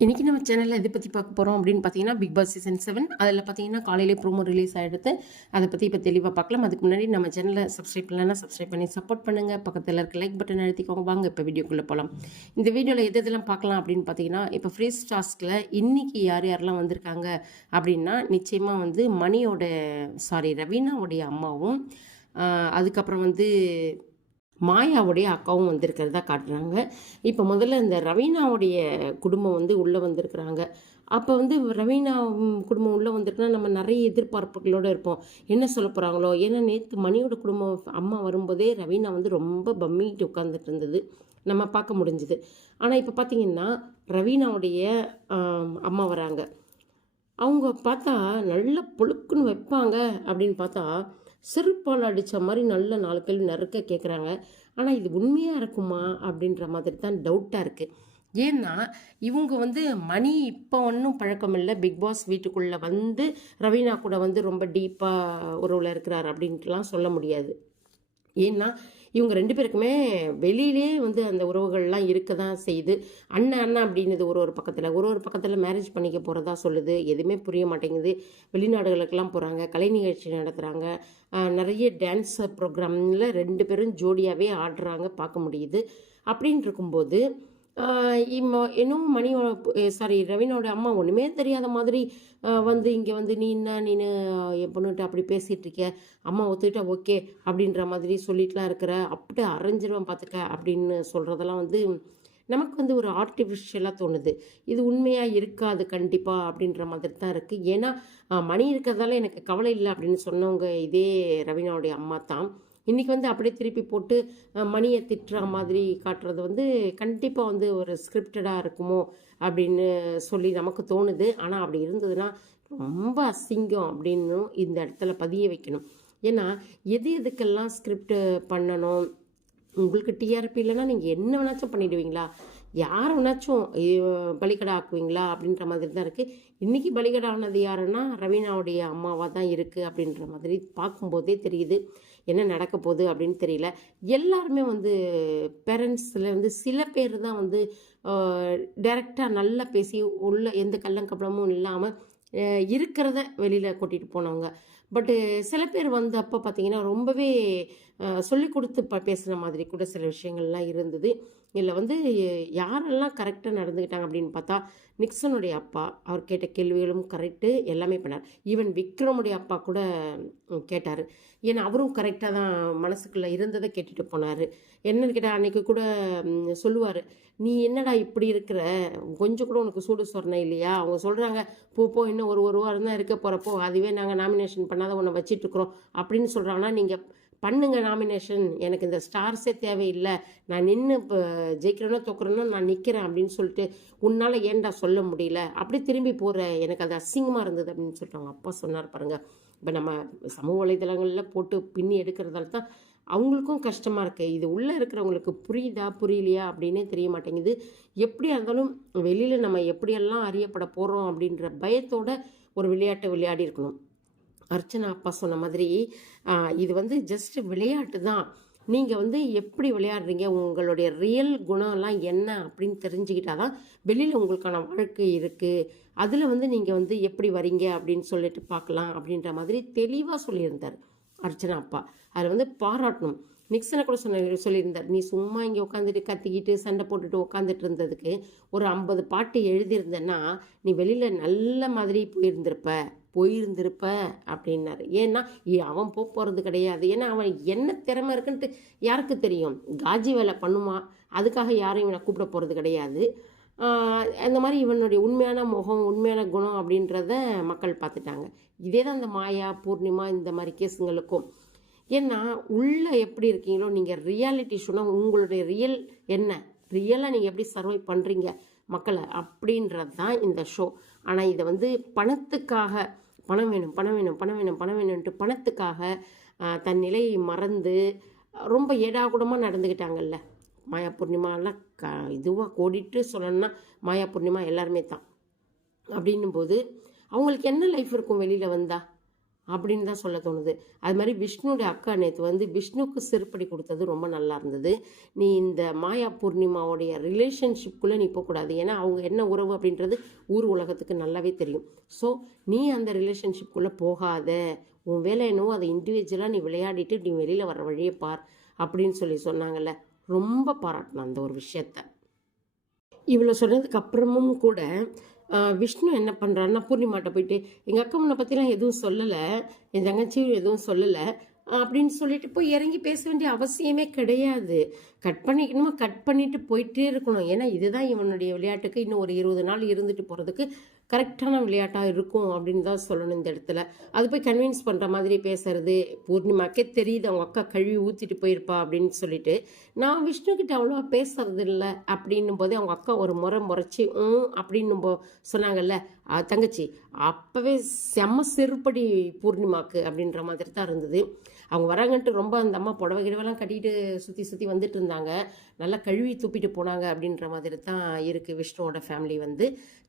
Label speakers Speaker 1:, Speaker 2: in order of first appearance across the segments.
Speaker 1: இன்றைக்கி நம்ம சேனலில் எதை பற்றி பார்க்க போகிறோம் அப்படின்னு பார்த்தீங்கன்னா பிக் பாஸ் சீசன் செவன் அதில் பார்த்தீங்கன்னா காலையிலே ப்ரோமோ ரிலீஸ் ஆகிடுது அதை பற்றி இப்போ தெளிவாக பார்க்கலாம். அதுக்கு முன்னாடி நம்ம சேனலை சப்ஸ்கிரைப் பண்ணலன்னா சப்ஸ்கிரைப் பண்ணி சப்போர்ட் பண்ணுங்கள் பக்கத்தில் இருக்க லைக் பட்டன் அழுத்திக்கோங்க. வாங்க இப்போ வீடியோக்குள்ளே போகலாம் இந்த வீடியோவில் எது எதெல்லாம் பார்க்கலாம் அப்படின்னு பார்த்தீங்கன்னா இப்போ ஃப்ரீ ஸ்டாஸ்கில் இன்றைக்கி யார் யாரெல்லாம் வந்திருக்காங்க அப்படின்னா நிச்சயமாக வந்து மணியோட சாரி ரவீனாவுடைய அம்மாவும் அதுக்கப்புறம் வந்து மாயாவுடைய அக்காவும் வந்திருக்கிறதா காட்டுறாங்க. இப்போ முதல்ல இந்த ரவீனாவுடைய குடும்பம் வந்து உள்ளே வந்திருக்கிறாங்க. அப்போ வந்து ரவீனா குடும்பம் உள்ளே வந்திருக்குன்னா நம்ம நிறைய எதிர்பார்ப்புகளோடு இருப்போம். என்ன சொல்ல போகிறாங்களோ ஏன்னா நேற்று மணியோட குடும்பம் அம்மா வரும்போதே ரவீனா வந்து ரொம்ப பம்மிட்டு உட்காந்துட்டு இருந்தது. நம்ம பார்க்க முடிஞ்சுது. ஆனால் இப்போ பார்த்தீங்கன்னா ரவீனாவுடைய அம்மா வராங்க. அவங்க பார்த்தா நல்ல புழுக்குன்னு வைப்பாங்க அப்படின்னு பார்த்தா செருப்பால் அடித்த மாதிரி நல்ல நாலு கேள்வி நறுக்க கேட்குறாங்க ஆனால் இது உண்மையாக இருக்குமா? அப்படின்ற மாதிரி தான் டவுட்டாக இருக்குது ஏன்னா இவங்க வந்து மணி இப்போ ஒன்றும் பழக்கம் இல்லை. பிக் பாஸ் வீட்டுக்குள்ளே வந்து ரவீனா கூட வந்து ரொம்ப டீப்பாக உறவில் இருக்கிறார் அப்படின்ட்டுலாம் சொல்ல முடியாது. ஏன்னா இவங்க ரெண்டு பேருக்குமே வெளியிலே வந்து அந்த உறவுகள்லாம் இருக்க தான் செய்யுது. அண்ணன் அண்ணன் அப்படின்னுது ஒரு ஒரு பக்கத்தில். ஒரு ஒரு பக்கத்தில் மேரேஜ் பண்ணிக்க போகிறதா சொல்லுது. எதுவுமே புரிய மாட்டேங்குது. வெளிநாடுகளுக்கெல்லாம் போகிறாங்க கலை நிகழ்ச்சி நடத்துகிறாங்க நிறைய டான்ஸ் ப்ரோக்ராமில் ரெண்டு பேரும் ஜோடியாகவே ஆடுறாங்க பார்க்க முடியுது. அப்படின்னு இருக்கும்போது இன்னும் மணி சாரி ரவினோட அம்மா ஒன்றுமே தெரியாத மாதிரி வந்து இங்கே வந்து நீ என்ன நீனு என் பொண்ணுகிட்ட அப்படி பேசிகிட்டு இருக்க? அம்மா ஒத்துக்கிட்டா ஓகே அப்படின்ற மாதிரி சொல்லிட்டுலாம் இருக்கிற அப்படியே அரைஞ்சிருவேன் பார்த்துக்க அப்படின்னு சொல்கிறதெல்லாம் வந்து நமக்கு வந்து ஒரு ஆர்டிஃபிஷியலாக தோணுது. இது உண்மையாக இருக்காது கண்டிப்பாக அப்படின்ற மாதிரி தான் இருக்குது ஏன்னா மணி இருக்கிறதால எனக்கு கவலை இல்லை அப்படின்னு சொன்னவங்க இதே ரவினாவுடைய அம்மா தான். இன்றைக்கி வந்து அப்படியே திருப்பி போட்டு மணியை திட்டுற மாதிரி காட்டுறது வந்து கண்டிப்பாக வந்து ஒரு ஸ்கிரிப்டடாக இருக்குமோ அப்படின்னு சொல்லி நமக்கு தோணுது. ஆனால் அப்படி இருந்ததுன்னா ரொம்ப அசிங்கம் அப்படின்னு இந்த இடத்துல பதிய வைக்கணும். ஏன்னா எது எதுக்கெல்லாம் ஸ்கிரிப்ட் பண்ணணும்? உங்களுக்கு டிஆர்பி இல்லைன்னா நீங்கள் என்ன வேணாச்சும் பண்ணிடுவீங்களா? யார் வேணாச்சும் பலிகடா ஆக்குவீங்களா? அப்படின்ற மாதிரி தான் இருக்குது இன்றைக்கி பலிகடா ஆனது யாருன்னா ரவீனாவுடைய அம்மாவாக தான் இருக்குது அப்படின்ற மாதிரி பார்க்கும்போதே தெரியுது. என்ன நடக்க போகுது அப்படின்னு தெரியல. எல்லாருமே வந்து பேரண்ட்ஸில் வந்து சில பேர் தான் வந்து டைரெக்டாக நல்லா பேசி உள்ள எந்த கள்ளங்கப்படமும் இல்லாமல் இருக்கிறத வெளியில் கூட்டிகிட்டு போனவங்க. பட்டு சில பேர் வந்து அப்போ பார்த்தீங்கன்னா ரொம்பவே சொல்லி கொடுத்து ப பேசுகிற மாதிரி கூட சில விஷயங்கள்லாம் இருந்தது. இதில் வந்து யாரெல்லாம் கரெக்டாக நடந்துக்கிட்டாங்க அப்படின்னு பார்த்தா நிக்சனுடைய அப்பா அவர் கேட்ட கேள்விகளும் கரெக்டு எல்லாமே பண்ணார். ஈவன் விக்ரமுடைய அப்பா கூட கேட்டார். ஏன்னா அவரும் கரெக்டாக தான் மனசுக்குள்ளே இருந்ததை கேட்டுட்டு போனார். என்னன்னு கேட்டால் அன்றைக்கி கூட சொல்லுவார் நீ என்னடா இப்படி இருக்கிற? கொஞ்சம் கூட உனக்கு சூடு சொரணை இல்லையா? அவங்க சொல்கிறாங்க போ போ இன்னும் ஒரு ஒரு வாரம் தான் இருக்க போகிறப்போ அதுவே நாங்கள் நாமினேஷன் பண்ணாத உன்னை வச்சிட்ருக்குறோம் அப்படின்னு சொல்கிறாங்கன்னா நீங்கள் பண்ணுங்க நாமினேஷன் எனக்கு இந்த ஸ்டார்ஸே தேவையில்லை. நான் நின்று இப்போ ஜெயிக்கிறேனோ தோக்குறேனோ நான் நிற்கிறேன் அப்படின்னு சொல்லிட்டு உன்னால் ஏன்டா சொல்ல முடியல? அப்படி திரும்பி போகிற எனக்கு அது அசிங்கமாக இருந்தது அப்படின்னு சொல்லிட்டு அவங்க அப்பா சொன்னார் பாருங்கள் இப்போ நம்ம சமூக வலைதளங்களில் போட்டு பின்னி எடுக்கிறதால தான் அவங்களுக்கும் கஷ்டமாக இருக்குது இது உள்ளே இருக்கிறவங்களுக்கு புரியுதா புரியலையா அப்படின்னே தெரிய மாட்டேங்குது. எப்படியா இருந்தாலும் வெளியில் நம்ம எப்படியெல்லாம் அறியப்பட போகிறோம் அப்படின்ற பயத்தோட ஒரு விளையாட்டை விளையாடி இருக்கணும். அர்ச்சனா அப்பா சொன்ன மாதிரி இது வந்து ஜஸ்ட் விளையாட்டு தான். நீங்கள் வந்து எப்படி விளையாடுறீங்க? உங்களுடைய ரியல் குணம்லாம் என்ன அப்படின்னு தெரிஞ்சுக்கிட்டா தான் வெளியில் உங்களுக்கான வாழ்க்கை இருக்குது அதில் வந்து நீங்கள் வந்து எப்படி வரீங்க அப்படின்னு சொல்லிட்டு பார்க்கலாம் அப்படின்ற மாதிரி தெளிவாக சொல்லியிருந்தார் அர்ச்சனா அப்பா. அதில் வந்து பாராட்டணும். நிக்சனை கூட சொன்ன சொல்லியிருந்தார் நீ சும்மா இங்கே உட்காந்துட்டு கத்திக்கிட்டு சண்டை போட்டுட்டு உட்காந்துட்டு இருந்ததுக்கு ஒரு ஐம்பது பாட்டு எழுதியிருந்தேன்னா நீ வெளியில் நல்ல மாதிரி போயிருந்திருப்ப. போயிருந்திருப்ப அப்படின்னாரு. ஏன்னா அவன் போக போகிறது கிடையாது. ஏன்னா அவன் என்ன திறமை இருக்குன்ட்டு யாருக்கு தெரியும்? காஜி வேலை பண்ணுவான் அதுக்காக யாரும் இவனை கூப்பிட போகிறது கிடையாது. அந்த மாதிரி இவனுடைய உண்மையான முகம் உண்மையான குணம் அப்படின்றத மக்கள் பார்த்துட்டாங்க. இதே தான் இந்த மாயா பூர்ணிமா இந்த மாதிரி கேஸுங்களுக்கும். ஏன்னா உள்ளே எப்படி இருக்கீங்களோ நீங்கள் ரியாலிட்டி ஷோனால் உங்களுடைய ரியல் என்ன? ரியலாக நீங்கள் எப்படி சர்வை பண்ணுறீங்க மக்களை? அப்படின்றது தான் இந்த ஷோ ஆனால் இதை வந்து பணத்துக்காக பணம் வேணும் பணம் வேணும் பணம் வேணும் பணம் வேணும்ன்ட்டு பணத்துக்காக தன் நிலையை மறந்து ரொம்ப ஏடாகுடமாக நடந்துக்கிட்டாங்கல்ல மாயா பூர்ணிமாலாம் க இதுவாக கோடிட்டு சொல்லணும்னா மாயா பூர்ணிமா எல்லாருமே தான் அப்படின்னும் போது அவங்களுக்கு என்ன லைஃப் இருக்கும் வெளியில் வந்தால் அப்படின்னு தான் சொல்ல தோணுது. அது மாதிரி விஷ்ணுடைய அக்கா நேற்று வந்து விஷ்ணுக்கு செருப்படி கொடுத்தது ரொம்ப நல்லா இருந்தது. நீ இந்த மாயா பூர்ணிமாவுடைய ரிலேஷன்ஷிப்குள்ளே நீ போகக்கூடாது ஏன்னா அவங்க என்ன உறவு அப்படின்றது ஊர் உலகத்துக்கு நல்லாவே தெரியும். ஸோ நீ அந்த ரிலேஷன்ஷிப்குள்ளே போகாத. உன் வேலை என்னவோ அதை இண்டிவிஜுவலாக நீ விளையாடிட்டு நீ வெளியில் வர வழியை பார் அப்படின்னு சொல்லி சொன்னாங்கல்ல. ரொம்ப பாராட்டணும் அந்த ஒரு விஷயத்த. இவ்வளோ சொன்னதுக்கு அப்புறமும் கூட விஷ்ணு என்ன பண்ணுறாருன்னா பூர்ணிமாட்ட போயிட்டு எங்கள் அக்கா உன்னை பற்றிலாம் எதுவும் சொல்லலை. என் தங்கச்சியும் எதுவும் சொல்லலை. அப்படின்னு சொல்லிட்டு போய் இறங்கி பேச வேண்டிய அவசியமே கிடையாது. கட் பண்ணிக்கணுமா கட் பண்ணிட்டு போயிட்டே இருக்கணும். ஏன்னா இதுதான் இவனுடைய விளையாட்டுக்கு இன்னும் ஒரு இருபது நாள் இருந்துட்டு போகிறதுக்கு கரெக்டான விளையாட்டாக இருக்கும் அப்படின்னு தான் சொல்லணும் இந்த இடத்துல. அது போய் கன்வின்ஸ் பண்ணுற மாதிரி பேசுறது பூர்ணிமாக்கே தெரியுது அவங்க அக்கா கழுவி ஊற்றிட்டு போயிருப்பா அப்படின்னு சொல்லிட்டு. நான் விஷ்ணுக்கிட்ட அவ்வளோவா பேசுறது இல்லை அப்படின்னும் போது அவங்க அக்கா ஒரு முறை முறைச்சி ம் அப்படின்னு போ சொன்னாங்கல்ல தங்கச்சி அப்போவே செம்ம செருப்படி பூர்ணிமாக்கு அப்படின்ற மாதிரி தான் இருந்தது. அவங்க வராங்கன்ட்டு ரொம்ப அந்த அம்மா புடவை கிடவெல்லாம் கட்டிட்டு சுற்றி சுற்றி வந்துட்டு இருந்தாங்க. நல்லா கழுவி துப்பிட்டு போனாங்க அப்படின்ற மாதிரி தான் இருக்குது விஷ்ணுவோட ஃபேமிலி வந்து.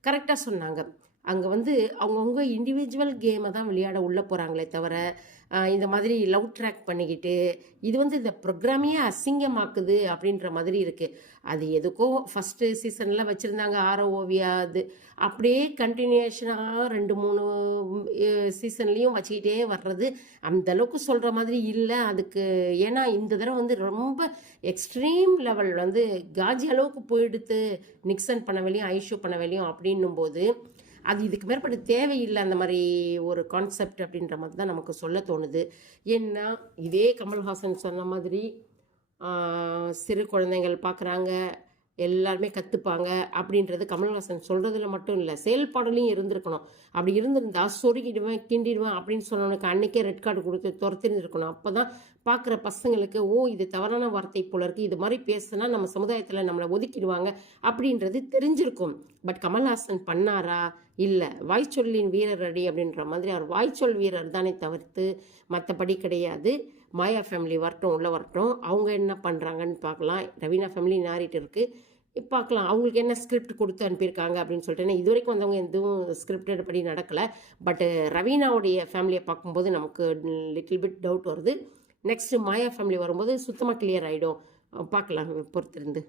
Speaker 1: கரெக்டாக சொன்னாங்க. அங்கே வந்து அவங்கவுங்க இண்டிவிஜுவல் கேமை தான் விளையாட உள்ளே போகிறாங்களே தவிர இந்த மாதிரி லவ் ட்ராக் பண்ணிக்கிட்டு இது வந்து இந்த ப்ரோக்ராமையே அசிங்கமாக்குது அப்படின்ற மாதிரி இருக்குது அது எதுக்கோ ஃபஸ்ட்டு சீசனில் வச்சுருந்தாங்க ஆரோ ஓவியா அது. அப்படியே கண்டினியூஷனாக ரெண்டு மூணு சீசன்லேயும் வச்சுக்கிட்டே வர்றது அந்தளவுக்கு சொல்கிற மாதிரி இல்லை. அதுக்கு ஏன்னா இந்த தடவை வந்து ரொம்ப எக்ஸ்ட்ரீம் லெவல் வந்து காஜி அளவுக்கு போயிடுத்து நிக்சன் பண்ண வேலையும் ஐஷோ பண்ண வேலையும் அப்படின்னும் போது அது இதுக்கு மேற்பட்டு தேவையில்லை அந்த மாதிரி ஒரு கான்செப்ட் அப்படின்ற மாதிரி தான் நமக்கு சொல்ல தோணுது. ஏன்னா இதே கமல்ஹாசன் சொன்ன மாதிரி சிறு குழந்தைகள் பார்க்குறாங்க எல்லாருமே கற்றுப்பாங்க அப்படின்றது கமல்ஹாசன் சொல்கிறதுல மட்டும் இல்லை செயல்பாடுலையும் இருந்திருக்கணும். அப்படி இருந்திருந்தா சொருகிடுவேன் கிண்டிடுவேன் அப்படின்னு சொன்னவனுக்கு அன்றைக்கே ரெட் கார்டு கொடுத்து துரத்திருந்துருக்கணும் அப்போ தான் பார்க்குற பசங்களுக்கு ஓ இது தவறான வார்த்தை போல இருக்குது இது மாதிரி பேசுனா நம்ம சமுதாயத்தில் நம்மளை ஒதுக்கிடுவாங்க அப்படின்றது தெரிஞ்சிருக்கும். பட் கமல்ஹாசன் பண்ணாரா? இல்லை. வாய்ச்சொல்லின் வீரர் அடி அப்படின்ற மாதிரி அவர் வாய்ச்சொல் வீரர் தானே தவிர்த்து மற்றபடி கிடையாது. மாயா ஃபேமிலி வரட்டும் உள்ளே வரட்டும். அவங்க என்ன பண்ணுறாங்கன்னு பார்க்கலாம். ரவீனா ஃபேமிலி நாரிட்டு இருக்குது பார்க்கலாம் அவங்களுக்கு என்ன ஸ்கிரிப்ட் கொடுத்து அனுப்பியிருக்காங்க அப்படின்னு சொல்லிட்டு. ஏன்னா இது வரைக்கும் வந்தவங்க எதுவும் ஸ்கிரிப்டட் படி நடக்கலை. பட் ரவீனாவுடைய ஃபேமிலியை பார்க்கும்போது நமக்கு லிட்டில் பிட் டவுட் வருது. நெக்ஸ்ட் மாயா ஃபேமிலி வரும்போது சுத்தமாக கிளியர் ஆகிடும் பார்க்கலாம் பொறுத்திருந்து.